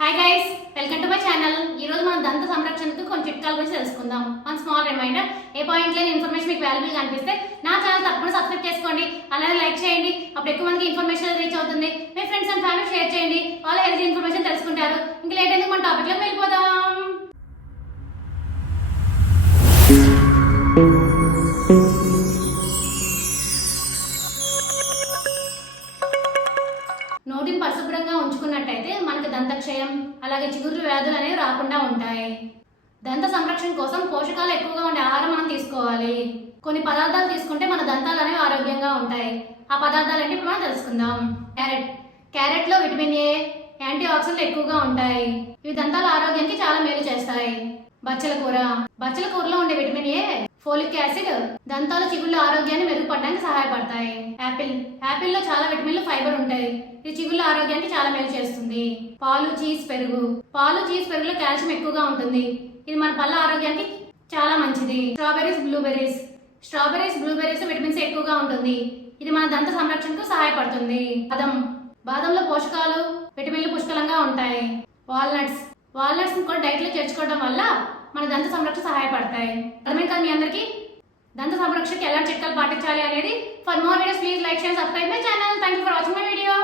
Hi guys, welcome to my channel. ఈ రోజు మనం దంత సంరక్షణకు కొన్ని చిట్కాల గురించి తెలుసుకుందాం. వన్ స్మాల్ రిమైండర్, ఏ పాయింట్ లేని ఇన్ఫర్మేషన్ మీకు వాల్యుబుల్ అనిపిస్తే నా ఛానల్ తప్పకుండా సబ్స్క్రైబ్ చేసుకోండి, అలాగే లైక్ చేయండి. అప్పుడు ఎక్కువ మందికి ఇన్ఫర్మేషన్ రీచ్ అవుతుంది. మీ ఫ్రెండ్స్ అండ్ ఫ్యామిలీ షేర్ చేయండి, వాళ్ళు హెల్తీ ఇన్ఫర్మేషన్ తెలుసుకుంటారు. ఇంకా లేట్ ఎందుకు మన టాపిక్ లోకి వెళ్ళిపోదాం. నోటిని పరిశుభ్రంగా ఉంచుకున్నట్టయితే మనకి దంతక్షయం అలాగే చిగురు వ్యాధులు అనేవి రాకుండా ఉంటాయి. దంత సంరక్షణ కోసం పోషకాలు ఎక్కువగా ఉండే ఆహారం మనం తీసుకోవాలి. కొన్ని పదార్థాలు తీసుకుంటే మన దంతాలు అనేవి ఆరోగ్యంగా ఉంటాయి. ఆ పదార్థాలు ఏంటి ఇప్పుడు మనం తెలుసుకుందాం. క్యారెట్ లో విటమిన్ ఏ, యాంటీ ఆక్సిడెంట్లు ఎక్కువగా ఉంటాయి. ఇవి దంతాల ఆరోగ్యానికి చాలా మేలు చేస్తాయి. బచ్చల కూరలో ఉండే విటమిన్ ఏ, ఫోలిక్ యాసిడ్ దంతాల చిగుళ్ళ ఆరోగ్యాన్ని మెరుగుపడడానికి సహాయపడతాయి. యాపిల్లో చాలా విటమిన్లు, ఫైబర్ ఉంటాయి. ఇది చిగుళ్ళ ఆరోగ్యానికి చాలా మేలు చేస్తుంది. పాలు, చీజ్, పెరుగులో కాల్షియం ఎక్కువగా ఉంటుంది. ఇది మన పళ్ళ ఆరోగ్యానికి చాలా మంచిది. బ్లూబెర్రీస్ విటమిన్స్ ఎక్కువగా ఉంటుంది. ఇది మన దంత సంరక్షణకు సహాయపడుతుంది. బాదంలో పోషకాలు, విటమిన్లు పుష్కలంగా ఉంటాయి. వాల్నట్స్ కూడా డైట్ లో చేర్చుకోవడం వల్ల మన దంత సంరక్షణ సహాయపడతాయి. అర్థమే కదా మీ అందరికి దంత సంరక్షణకి ఎలాంటి చిట్కాలు పాటించాలి అనేది. For more videos please like, share, subscribe my channel. Thank you for watching my video.